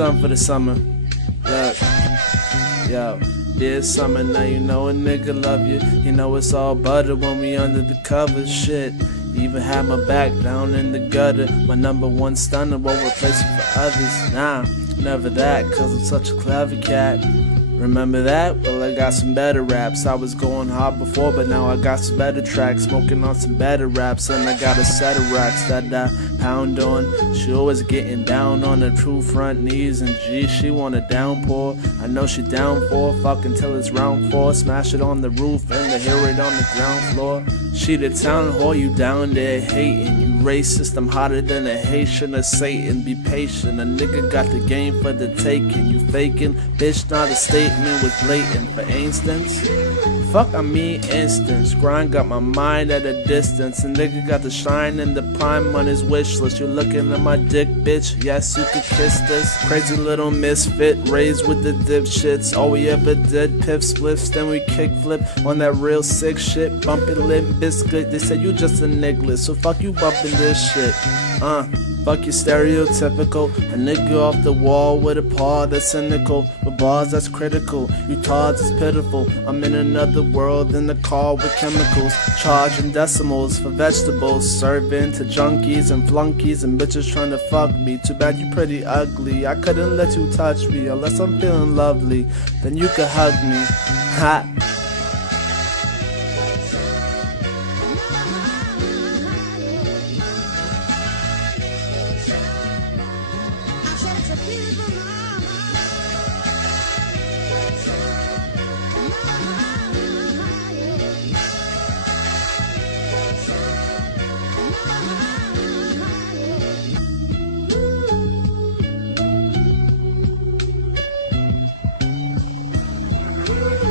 something for the summer. Look, yo, dear summer, now you know a nigga love you. You know it's all butter when we under the covers, shit. Even had my back down in the gutter. My #1 stunner won't replace it for others. Nah, never that, cause I'm such a clever cat. Remember that? Well, I got some better raps. I was going hard before, but now I got some better tracks. Smoking on some better raps, and I got a set of racks that I pound on. She always getting down on her true front knees, and gee, she want a downpour. I know she down for fucking till it's round 4. Smash it on the roof and then hear it on the ground floor. She the town hall, you down there hating. You racist, I'm hotter than a Haitian or Satan. Be patient, a nigga got the game for the taking. You faking, bitch, not a statement was blatant. For instance, fuck I mean instance. Grind got my mind at a distance. A nigga got the shine and the prime on his wish list. You looking at my dick, bitch? Yes, you could kiss this. Crazy little misfit, raised with the dipshits. All we ever did, piff spliffs, then we kickflip on that real sick shit. Bumping lip biscuit. They said you just a nigga, so fuck you bumping this shit. Fuck you stereotypical. A nigga off the wall with a paw that's cynical. With bars that's critical. You tards is pitiful. I'm in another world in the car with chemicals. Charging decimals for vegetables. Serving to junkies and flunkies and bitches trying to fuck me. Too bad you pretty ugly. I couldn't let you touch me unless I'm feeling lovely. Then you could hug me. Ha. Ooh.